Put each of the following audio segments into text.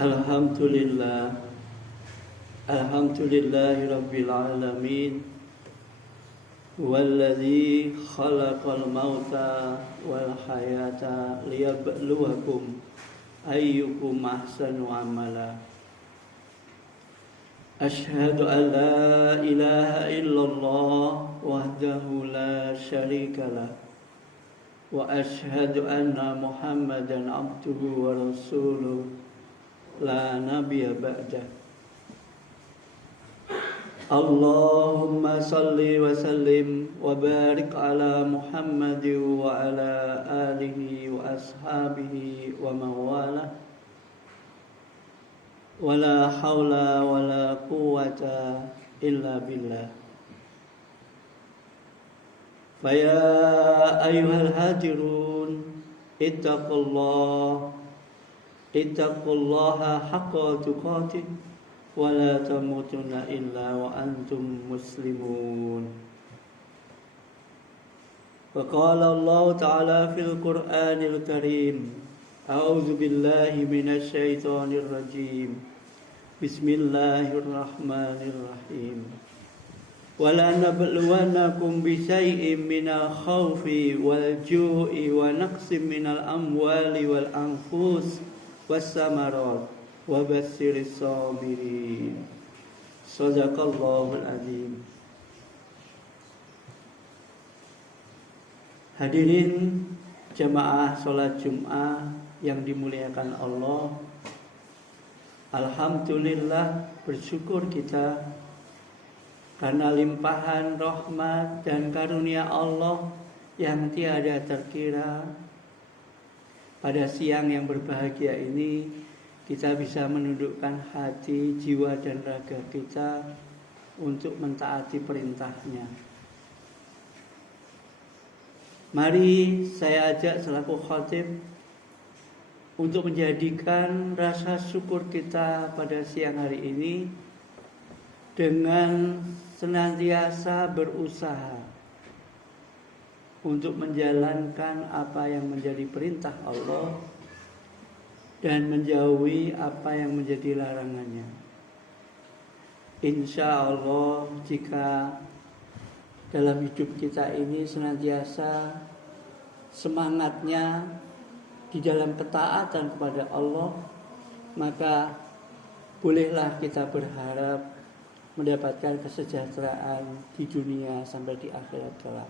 Alhamdulillah, Alhamdulillahi Rabbil Alamin, Walladhi khalaqal mauta wal hayata liyabluwakum ayyukum ahsanu amala. Ashhadu an la ilaha illallah wahdahu la syarikalah, wa ashhadu anna Muhammadan abduhu wa rasuluh la nabiyya ba'dah. Allahumma salli wa sallim wa barik ala Muhammad wa ala alihi wa ashabihi wa mawala. Wa la hawla wa la quwwata illa billah. Faya ayyuhal hadirun, ittaqullaha haqqa tuqatih wa la tamutunna illa wa antum muslimun. Wa qala Allah ta'ala fil Qur'anil Karim, a'udzu billahi minasy syaithanir rajim. Bismillahirrahmanirrahim. Wala nabluwannakum bisyai'im minal khawfi wal ju'i wa naqsim minal amwali wal anfus was samarat wa bassiris sabirin. Shadaqallahul azim. Hadirin jamaah salat Jumat yang dimuliakan Allah, alhamdulillah, bersyukur kita karena limpahan rahmat dan karunia Allah yang tiada terkira. Pada siang yang berbahagia ini, kita bisa menundukkan hati, jiwa dan raga kita untuk mentaati perintahnya. Mari saya ajak selaku khatib untuk menjadikan rasa syukur kita pada siang hari ini dengan senantiasa berusaha untuk menjalankan apa yang menjadi perintah Allah dan menjauhi apa yang menjadi larangannya. Insya Allah, jika dalam hidup kita ini senantiasa semangatnya di dalam ketaatan kepada Allah, maka bolehlah kita berharap mendapatkan kesejahteraan di dunia sampai di akhirat kelak.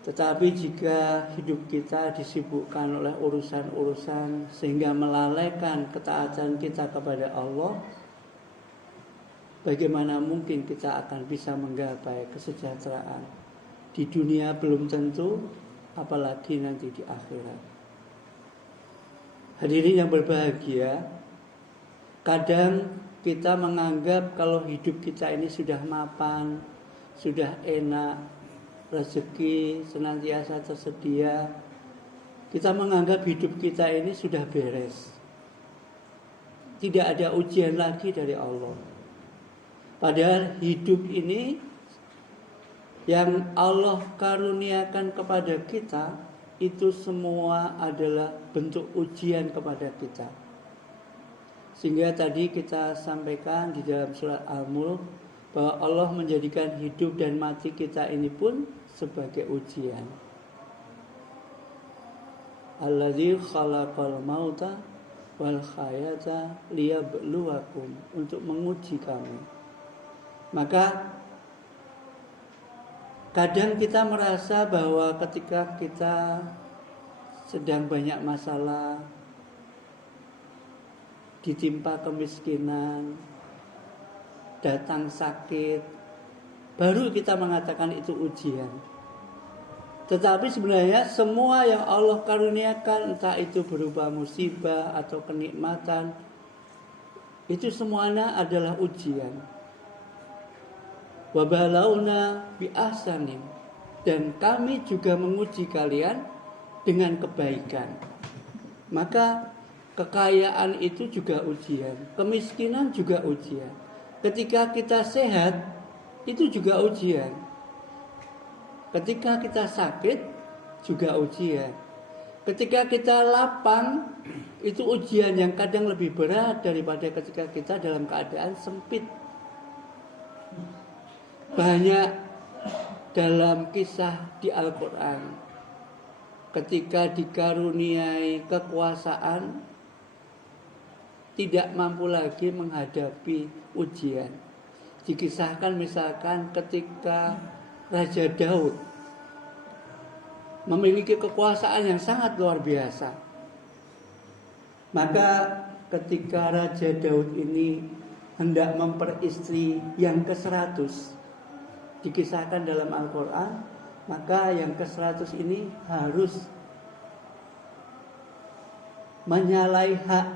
Tetapi jika hidup kita disibukkan oleh urusan-urusan sehingga melalaikan ketaatan kita kepada Allah, bagaimana mungkin kita akan bisa menggapai kesejahteraan di dunia? Belum tentu, apalagi nanti di akhirat. Hadirin yang berbahagia, kadang kita menganggap kalau hidup kita ini sudah mapan, sudah enak, rezeki senantiasa tersedia, kita menganggap hidup kita ini sudah beres, tidak ada ujian lagi dari Allah. Padahal hidup ini yang Allah karuniakan kepada kita, itu semua adalah bentuk ujian kepada kita. Sehingga tadi kita sampaikan di dalam surat Al-Mulk bahwa Allah menjadikan hidup dan mati kita ini pun sebagai ujian. Alladzi khalaqal mauta wal hayata liyabluwakum, untuk menguji kamu. Maka kadang kita merasa bahwa ketika kita sedang banyak masalah, ditimpa kemiskinan, datang sakit, baru kita mengatakan itu ujian. Tetapi sebenarnya semua yang Allah karuniakan, entah itu berupa musibah atau kenikmatan, itu semuanya adalah ujian. Wa balauna bi ahsanin, dan kami juga menguji kalian dengan kebaikan. Maka kekayaan itu juga ujian, kemiskinan juga ujian. Ketika kita sehat, itu juga ujian. Ketika kita sakit, juga ujian. Ketika kita lapang, itu ujian yang kadang lebih berat daripada ketika kita dalam keadaan sempit. Banyak dalam kisah di Al-Quran, ketika dikaruniai kekuasaan, tidak mampu lagi menghadapi ujian. Dikisahkan misalkan ketika Raja Daud memiliki kekuasaan yang sangat luar biasa. Maka ketika Raja Daud ini hendak memperistri yang ke-100, dikisahkan dalam Al-Quran, maka yang ke-100 ini harus menyalahi hak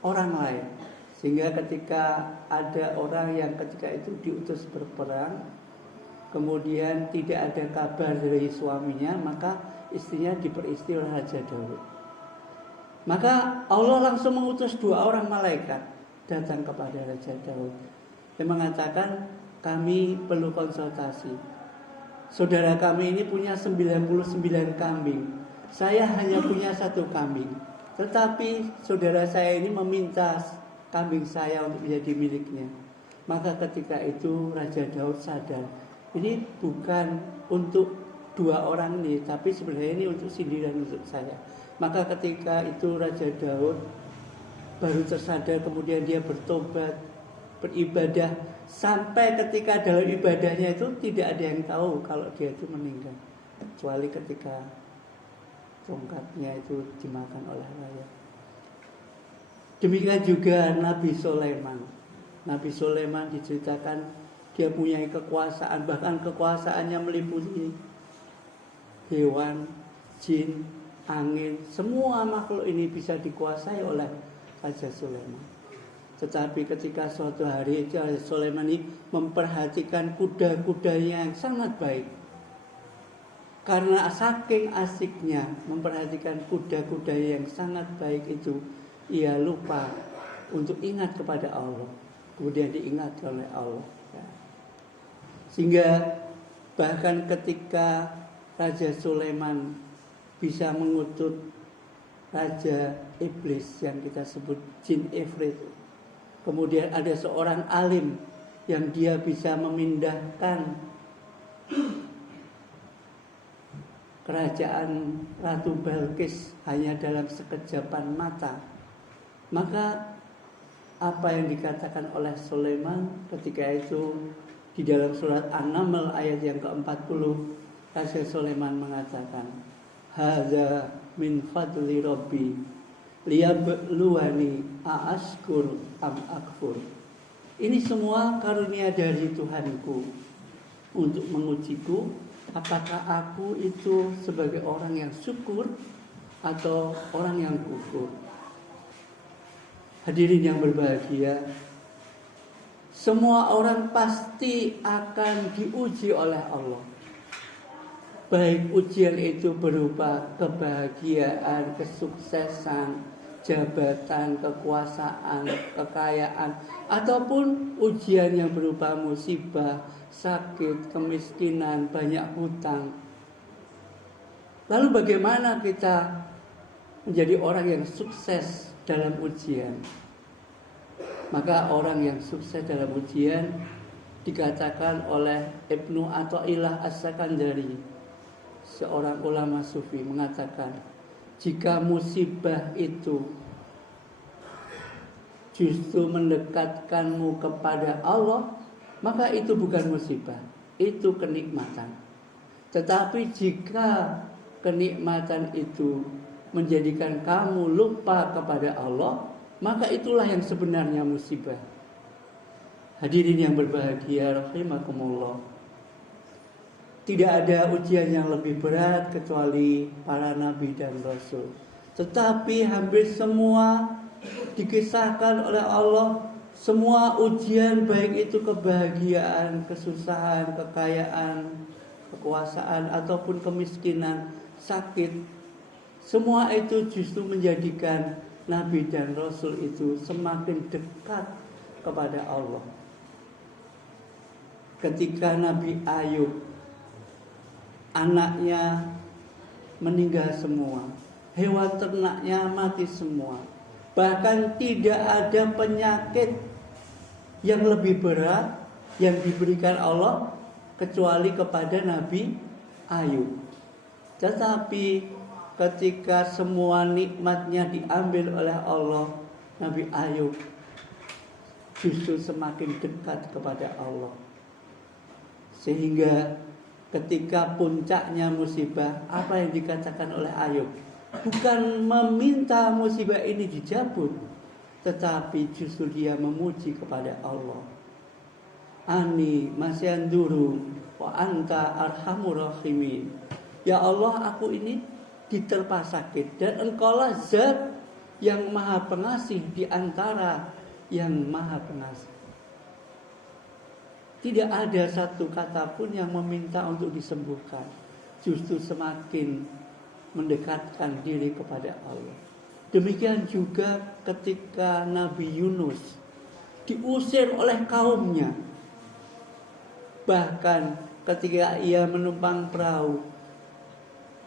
orang lain. Sehingga ketika ada orang yang ketika itu diutus berperang, kemudian tidak ada kabar dari suaminya, maka istrinya diperistri oleh Raja Daud. Maka Allah langsung mengutus 2 orang malaikat datang kepada Raja Daud yang mengatakan, kami perlu konsultasi. Saudara kami ini punya 99 kambing. Saya hanya punya 1 kambing. Tetapi saudara saya ini meminta kambing saya untuk menjadi miliknya. Maka ketika itu Raja Daud sadar, ini bukan untuk 2 orang ini, tapi sebenarnya ini untuk sindiran untuk saya. Maka ketika itu Raja Daud baru tersadar, kemudian dia bertobat, beribadah, sampai ketika dalam ibadahnya itu tidak ada yang tahu kalau dia itu meninggal, kecuali ketika tongkatnya itu dimakan oleh raya. Demikian juga Nabi Sulaiman. Nabi Sulaiman diceritakan dia punya kekuasaan, bahkan kekuasaannya meliputi hewan, jin, angin, semua makhluk ini bisa dikuasai oleh Raja Sulaiman. Tetapi ketika suatu hari itu Raja Sulaiman ini memperhatikan kuda-kudanya yang sangat baik. Karena saking asiknya memperhatikan kuda-kuda yang sangat baik itu, ia lupa untuk ingat kepada Allah. Kemudian diingatkan oleh Allah. Sehingga bahkan ketika Raja Sulaiman bisa mengutuk Raja Iblis yang kita sebut jin Ifrit, kemudian ada seorang alim yang dia bisa memindahkan kerajaan Ratu Balkis hanya dalam sekejapan mata. Maka apa yang dikatakan oleh Sulaiman ketika itu di dalam surat An-Naml ayat yang ke-40, Raja Sulaiman mengatakan, hadza min fadli rabbi liyabluwani a'askur am akfur. Ini semua karunia dari Tuhanku untuk mengujiku apakah aku itu sebagai orang yang syukur atau orang yang kufur. Hadirin yang berbahagia, semua orang pasti akan diuji oleh Allah. Baik ujian itu berupa kebahagiaan, kesuksesan, jabatan, kekuasaan, kekayaan, ataupun ujian yang berupa musibah, sakit, kemiskinan, banyak hutang. Lalu bagaimana kita menjadi orang yang sukses dalam ujian? Maka orang yang sukses dalam ujian dikatakan oleh Ibnu Athaillah As-Sakandari, seorang ulama sufi, mengatakan, jika musibah itu justru mendekatkanmu kepada Allah, maka itu bukan musibah, itu kenikmatan. Tetapi jika kenikmatan itu menjadikan kamu lupa kepada Allah, maka itulah yang sebenarnya musibah. Hadirin yang berbahagia rahimakumullah, tidak ada ujian yang lebih berat kecuali para nabi dan rasul. Tetapi hampir semua dikisahkan oleh Allah, semua ujian baik itu kebahagiaan, kesusahan, kekayaan, kekuasaan ataupun kemiskinan, sakit, semua itu justru menjadikan nabi dan rasul itu semakin dekat kepada Allah. Ketika Nabi Ayub, anaknya meninggal semua, hewan ternaknya mati semua. Bahkan tidak ada penyakit yang lebih berat yang diberikan Allah kecuali kepada Nabi Ayub. Tetapi ketika semua nikmatnya diambil oleh Allah, Nabi Ayub justru semakin dekat kepada Allah. Sehingga ketika puncaknya musibah, apa yang dikatakan oleh Ayub? Bukan meminta musibah ini dicabut, tetapi justru dia memuji kepada Allah. Ani masyanduru wa anta arhamur rahimin. Ya Allah, aku ini diterpa sakit dan Engkaulah Zat yang Maha Pengasih di antara yang Maha Pengasih. Tidak ada satu kata pun yang meminta untuk disembuhkan. Justru semakin mendekatkan diri kepada Allah. Demikian juga ketika Nabi Yunus diusir oleh kaumnya. Bahkan ketika ia menumpang perahu,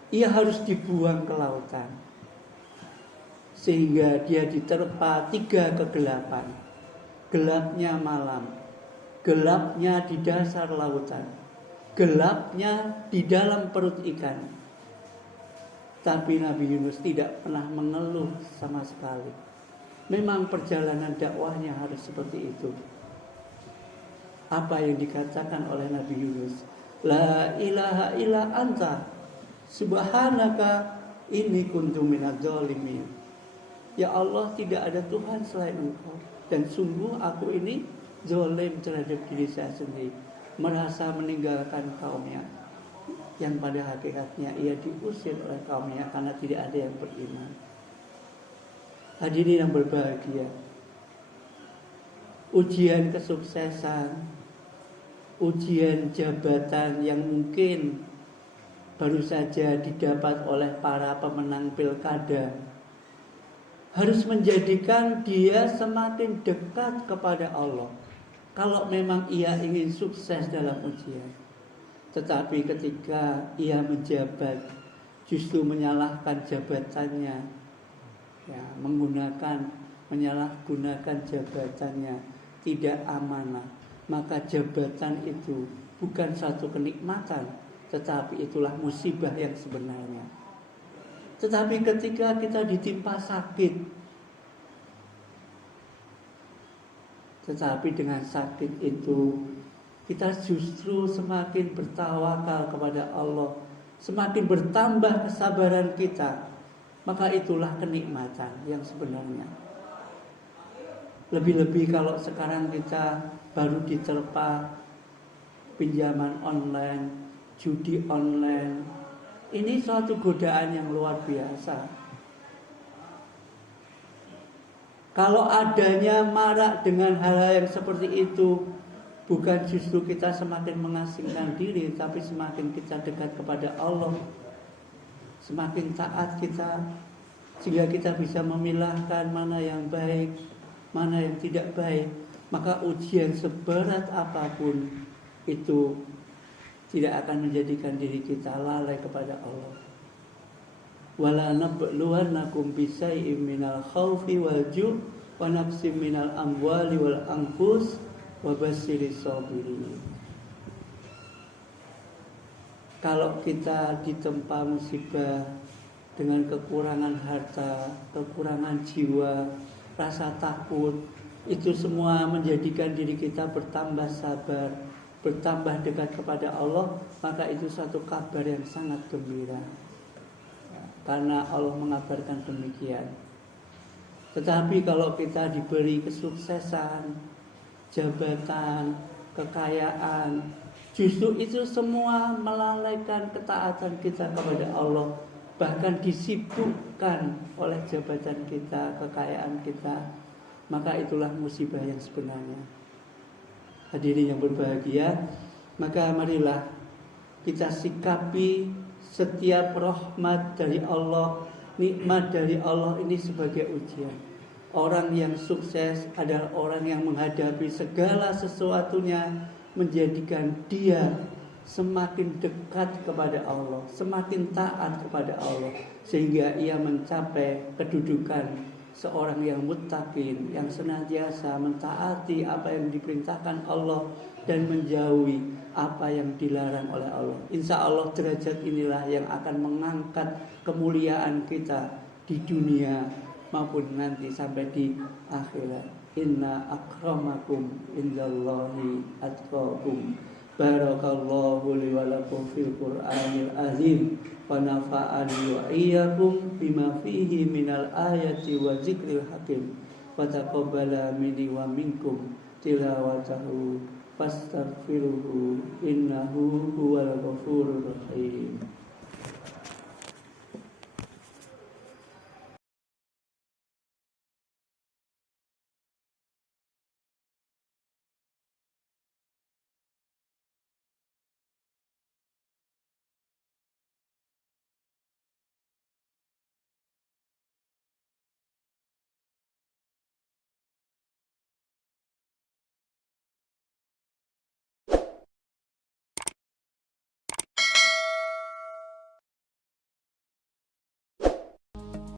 ia harus dibuang ke lautan. Sehingga dia diterpa 3 kegelapan. Gelapnya malam, gelapnya di dasar lautan, gelapnya di dalam perut ikan. Tapi Nabi Yunus tidak pernah mengeluh sama sekali. Memang perjalanan dakwahnya harus seperti itu. Apa yang dikatakan oleh Nabi Yunus? La ilaha illa anta subhanaka inni kuntu minadz zalimin. Ya Allah, tidak ada Tuhan selain Engkau, dan sungguh aku ini zalim terhadap diri saya sendiri, merasa meninggalkan kaumnya, yang pada hakikatnya ia diusir oleh kaumnya karena tidak ada yang beriman. Hadirin yang berbahagia, ujian kesuksesan, ujian jabatan yang mungkin baru saja didapat oleh para pemenang pilkada harus menjadikan dia semakin dekat kepada Allah kalau memang ia ingin sukses dalam ujian. Tetapi ketika ia menjabat, justru menyalahkan jabatannya, ya, menyalahgunakan jabatannya, tidak amanah, maka jabatan itu bukan satu kenikmatan, tetapi itulah musibah yang sebenarnya. Tetapi ketika kita ditimpa sakit, tetapi dengan sakit itu kita justru semakin bertawakal kepada Allah, semakin bertambah kesabaran kita, maka itulah kenikmatan yang sebenarnya. Lebih-lebih kalau sekarang kita baru diterpa pinjaman online, judi online, ini suatu godaan yang luar biasa. Kalau adanya marak dengan hal-hal yang seperti itu, bukan justru kita semakin mengasingkan diri, tapi semakin kita dekat kepada Allah, semakin taat kita, sehingga kita bisa memilahkan mana yang baik, mana yang tidak baik. Maka ujian seberat apapun itu tidak akan menjadikan diri kita lalai kepada Allah. Wala nabluwannakum bisai'im minal khaufi wal ju' wa naqsim minal amwali wal anfus wa basyiris sabirin. Kalau kita ditempa musibah dengan kekurangan harta, kekurangan jiwa, rasa takut, itu semua menjadikan diri kita bertambah sabar, bertambah dekat kepada Allah, maka itu satu kabar yang sangat gembira. Karena Allah mengabarkan demikian. Tetapi kalau kita diberi kesuksesan, jabatan, kekayaan, justru itu semua melalaikan ketaatan kita kepada Allah, bahkan disibukkan oleh jabatan kita, kekayaan kita, maka itulah musibah yang sebenarnya. Hadirin yang berbahagia, maka marilah kita sikapi setiap rahmat dari Allah, nikmat dari Allah ini sebagai ujian. Orang yang sukses adalah orang yang menghadapi segala sesuatunya menjadikan dia semakin dekat kepada Allah, semakin taat kepada Allah, sehingga ia mencapai kedudukan seorang yang muttaqin, yang senantiasa mentaati apa yang diperintahkan Allah dan menjauhi apa yang dilarang oleh Allah. Insya Allah derajat inilah yang akan mengangkat kemuliaan kita di dunia maupun nanti sampai di akhirat. Inna akramakum indallahi atqakum. Barakallahu li wa lakum fil Qur'anil azim wa nafa'ani wa iyyakum bima fihi minal ayati wa zikril hakim wa taqabbala minni wa minkum tilawatahu fastaghfiruhu innahu huwal ghafurur rahim.